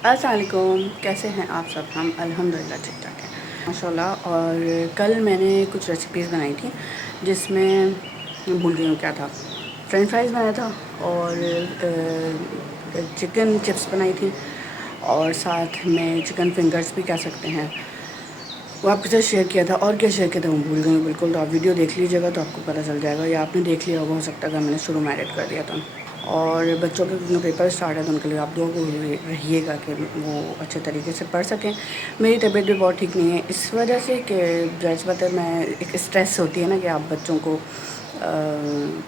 अस्सलाम वालेकुम, कैसे हैं आप सब? हम अल्हम्दुलिल्लाह ठीक ठाक हैं माशाल्लाह। और कल मैंने कुछ रेसिपीज़ बनाई थी जिसमें भूल गई हूँ क्या था। फ्रेंच फ्राइज़ बनाया था और चिकन चिप्स बनाई थी और साथ में चिकन फिंगर्स भी कह सकते हैं, वो आपके साथ शेयर किया था। और क्या शेयर किया था वो भूल गई हूँ बिल्कुल। तो आप वीडियो देख लीजिएगा तो आपको पता चल जाएगा, या आपने देख लिया होगा, हो सकता है कि मैंने शुरू में एडिट कर दिया था। और बच्चों के क्योंकि पेपर स्टार्ट है तो उनके लिए आप दुआ को रहिएगा कि वो अच्छे तरीके से पढ़ सकें। मेरी तबीयत भी बहुत ठीक नहीं है इस वजह से कि ज़ाहिर बात है, मैं एक स्ट्रेस होती है ना कि आप बच्चों को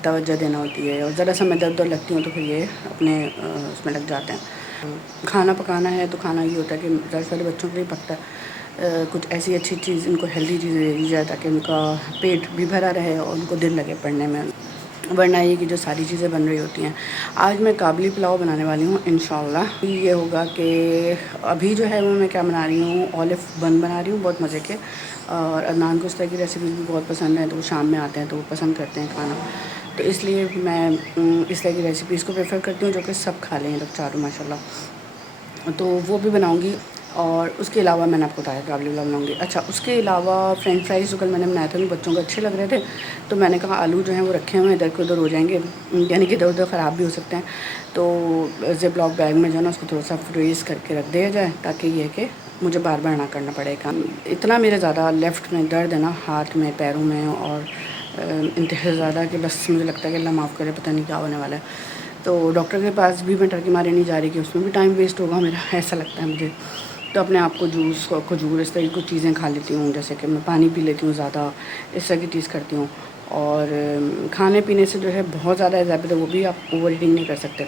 तवज्जो देना होती है, और ज़रा सा मैं दर्द लगती हूँ तो फिर ये अपने उसमें लग जाते हैं। खाना पकाना है तो खाना ये होता है कि ज़्यादा सारे बच्चों के लिए पकता है, कुछ ऐसी अच्छी चीज़ इनको हेल्दी चीज़ें दे दी जाए ताकि उनका पेट भी भरा रहे और उनको दिल लगे पढ़ने में, वरना ये कि जो सारी चीज़ें बन रही होती हैं। आज मैं काबली पुलाव बनाने वाली हूँ इंशाल्लाह। ये होगा कि अभी जो है वो मैं क्या बना रही हूँ, ऑलिव बन बना रही हूँ बहुत मज़े के। और अदनान को इस तरह की रेसिपीज़ भी बहुत पसंद है, तो वो शाम में आते हैं तो वो पसंद करते हैं खाना, तो इसलिए मैं इस तरह की रेसिपीज़ को प्रेफर करती हूँ जो कि सब खा लें लोग चारों माशाल्लाह। तो वो भी बनाऊँगी। और उसके अलावा मैंने आपको बताया काबली पुलाव बनाऊँगी। अच्छा, उसके अलावा फ्रेंच फ्राइज़ जो कल मैंने बनाए थे बच्चों को अच्छे लग रहे थे, तो मैंने कहा आलू जो हैं वो रखे हुए हैं, इधर के उधर हो जाएंगे, यानी कि इधर उधर ख़राब भी हो सकते हैं, तो ज़िप लॉक बैग में जो है ना उसको थोड़ा सा फ्रीज़ करके रख दिया जाए ताकि ये कि मुझे बार बार ना करना पड़े काम। इतना मेरा ज़्यादा लेफ़्ट में दर्द है ना, हाथ में पैरों में, और इंतहा ज़्यादा कि बस मुझे लगता है कि अल्लाह माफ़ करे, पता नहीं क्या होने वाला है। तो डॉक्टर के पास भी मैं डर के मारे नहीं जा रही कि उसमें भी टाइम वेस्ट होगा मेरा, ऐसा लगता है मुझे। तो अपने आप को जूस, खजूर, इस तरह की कुछ चीज़ें खा लेती हूँ, जैसे कि मैं पानी पी लेती हूँ ज़्यादा, इस तरह की चीज़ करती हूँ। और खाने पीने से जो है बहुत ज़्यादा है तो वो भी आप ओवर ईटिंग नहीं कर सकते।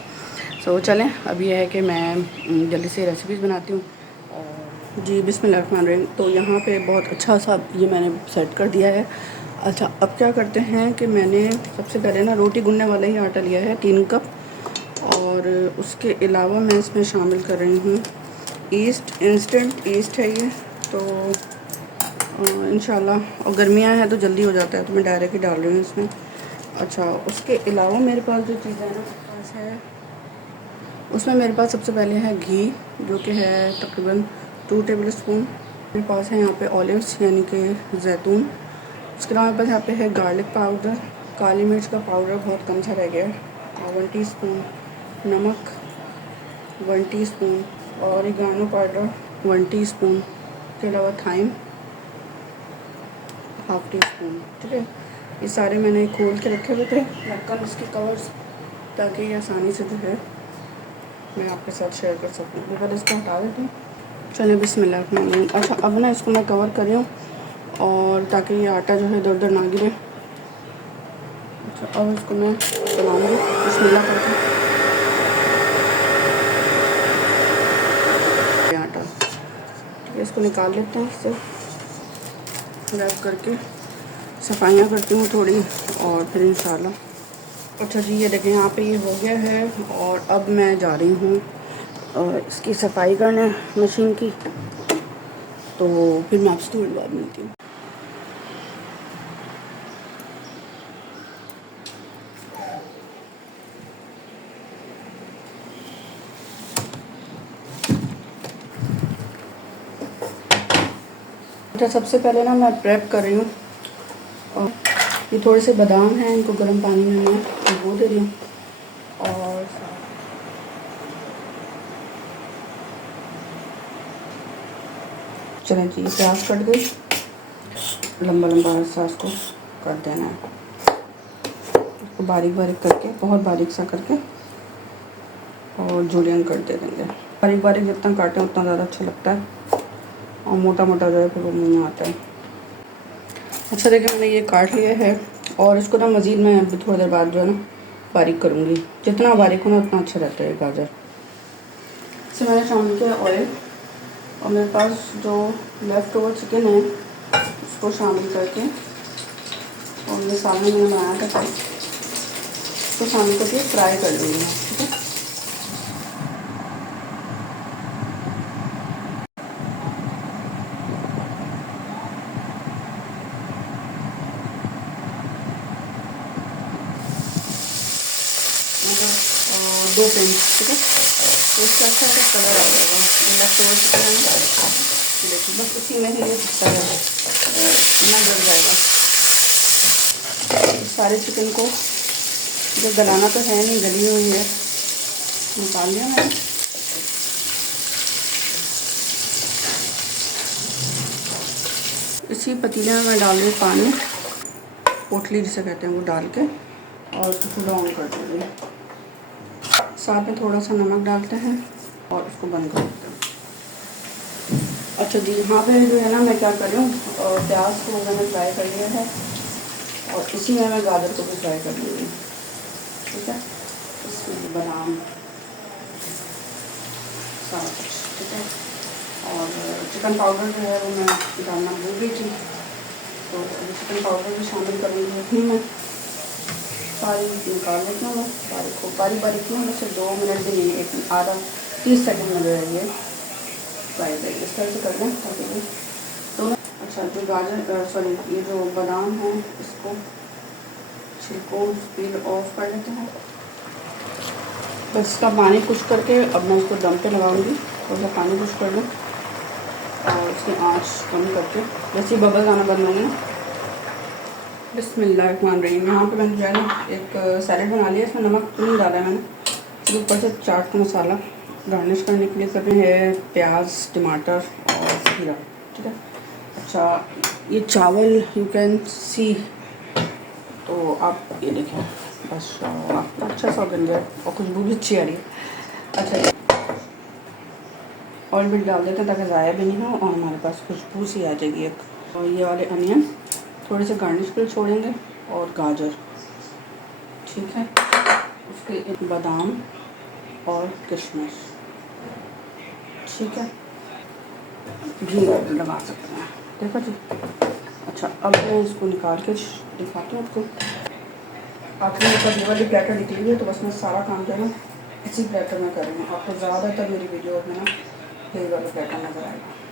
सो चलें, अब ये है कि मैं जल्दी से रेसिपीज़ बनाती हूँ। और जी बिस्मिल्लाहिर्रहमानिर्रहीम। तो यहाँ पे बहुत अच्छा सा ये मैंने सेट कर दिया है। अच्छा, अब क्या करते हैं कि मैंने सबसे पहले ना रोटी गूंदने वाला ही आटा लिया है 3 कप, और उसके अलावा मैं इसमें शामिल कर रही हूँ ईस्ट, इंस्टेंट ईस्ट है ये, तो इंशाल्लाह। और गर्मियाँ हैं तो जल्दी हो जाता है, तो मैं डायरेक्ट ही डाल रही हूँ इसमें। अच्छा, उसके अलावा मेरे पास जो चीज़ है ना पास है, उसमें मेरे पास सबसे पहले है घी, जो कि है तकरीबन 2 टेबल स्पून। मेरे पास है यहाँ पे ऑलिव्स यानी कि जैतून। उसके अलावा मेरे पास यहाँ पे है गार्लिक पाउडर, काली मिर्च का पाउडर बहुत कम सा रह गया है, और 1 टीस्पून नमक, 1 टीस्पून ऑरिगानो पाउडर, 1 टीस्पून के अलावा थाइम, हाफ टी स्पून। ठीक है, ये सारे मैंने खोल के रखे हुए थे ढक्कन इसके कवर्स, ताकि ये आसानी से जो है मैं आपके साथ शेयर कर सकूँ। मैं पहले इसको हटा देती हूँ। चलिए बिस्मिल्लाह। अच्छा, अब ना इसको मैं कवर कर रही हूँ, और ताकि ये आटा जो है इधर उधर ना गिरे। अच्छा, अब इसको मैं बनाऊँगी बिस्मिल्लाह करके आटा। ठीक है, इसको निकाल लेते हैं इससे, रैप करके सफाइयाँ करती हूँ थोड़ी, और फिर इंशाल्लाह। अच्छा जी, ये देखें यहाँ पे ये हो गया है, और अब मैं जा रही हूँ इसकी सफाई करने मशीन की, तो फिर मैं आपसे थोड़ी बाद मिलती हूँ। अच्छा, सबसे पहले ना मैं प्रेप कर रही हूँ, और ये थोड़े से बादाम हैं, इनको गर्म पानी में मैं भिगो दे रही हूँ। और चलें जी, प्याज कट गई, लंबा लंबा सा इसको कर देना है, इसको बारीक बारीक करके, बहुत बारीक सा करके, और जुलियन कट दे देंगे। बारीक बारीक जितना काटें उतना ज़्यादा अच्छा लगता है, और मोटा मोटा जो है फिर वो मुँह में आता है। अच्छा देखिए, मैंने ये काट लिया है, और इसको ना मज़ीद मैं अभी थोड़ी देर बाद जो है ना बारीक करूँगी। जितना बारीक हो ना उतना अच्छा रहता है गाजर। इससे मैंने शामिल किया ऑयल, और मेरे पास जो लेफ़्ट ओवर चिकन है उसको शामिल करके, और ये सालन मैंने बनाया था उसको शामिल करके फ्राई कर लूँगी। ठीक है, मतलब 2 पिंच। ठीक है, तो इसका अच्छा सा कलर आ जाएगा। लेफ्ट ओवर चिकन है, देखिए बस उसी में ही ये हिस्सा है ना, गल जाएगा। सारे चिकन को जो गलाना तो है नहीं, गली हुई है, निकाल लिया मैंने। इसी पतीले में मैं डाल रही हूँ पानी, पोटली जिसे कहते हैं वो डाल के, और उसको चूल्हा ऑन कर दूँगी। साथ में थोड़ा सा नमक डालते हैं और उसको बंद कर देते हैं। अच्छा जी, यहाँ पे जो है ना, मैं क्या कर रही हूँ, प्याज को मैंने फ्राई कर लिया है और इसी में मैं गाजर को भी फ्राई कर लूँगी। ठीक है, इसमें बादाम सारा कुछ, ठीक है। और चिकन पाउडर जो है वो मैं डालना भूल गई थी, तो चिकन पाउडर भी शामिल करूँगी उसमें मैं। सारी निकाल लेती हूँ मैं, सारी को बारीक बारीक नहीं, बस 2 मिनट भी नहीं, एक आधा 30 सेकंड में जो है ये फ्राई करेंगे। इस तरह से कर लें ताकि दोनों। अच्छा, जो गाजर सॉरी ये जो बादाम है, इसको छिलको पील ऑफ कर लेते हैं। बस इसका पानी खुश करके अब मैं इसको दम पे लगाऊंगी। थोड़ा सा पानी खुश कर लूँ और इसकी आँच कम करके, जैसे बबल आना बंद होंगे ना। बिस्मिल्लाहिर्रहमानिर्रहीम। यहाँ पे मैंने जो है ना एक सैलेड बना लिया, इसमें नमक तो नहीं डाला है मैंने, फिर ऊपर से चाट मसाला गार्निश करने के लिए कर रहे हैं, प्याज, टमाटर और खीरा। ठीक है। अच्छा, ये चावल यू कैन सी, तो आप ये देखें, बस आपका अच्छा सा बन गया और खुशबू भी अच्छी आ रही है। अच्छा, ऑयल भी डाल देते हैं ताकि ज़ाया भी नहीं हो और हमारे पास खुशबू सी आ जाएगी एक। और ये वाले अनियन थोड़े से गार्निश के लिए छोड़ेंगे और गाजर, ठीक है। उसके बादाम और किशमिश, ठीक है, घी लगा सकते हैं, देखो जी। अच्छा, अब मैं इसको निकाल के दिखाती हूँ आपको। आखिर में ऊपर ये वाली प्लेटर निकली हुई है, तो बस मैं सारा काम जो है ना इसी प्लेटर में कर रही हूँ। आपको ज़्यादातर मेरी वीडियो में ना यही वाला प्लेटर नज़र आएगा।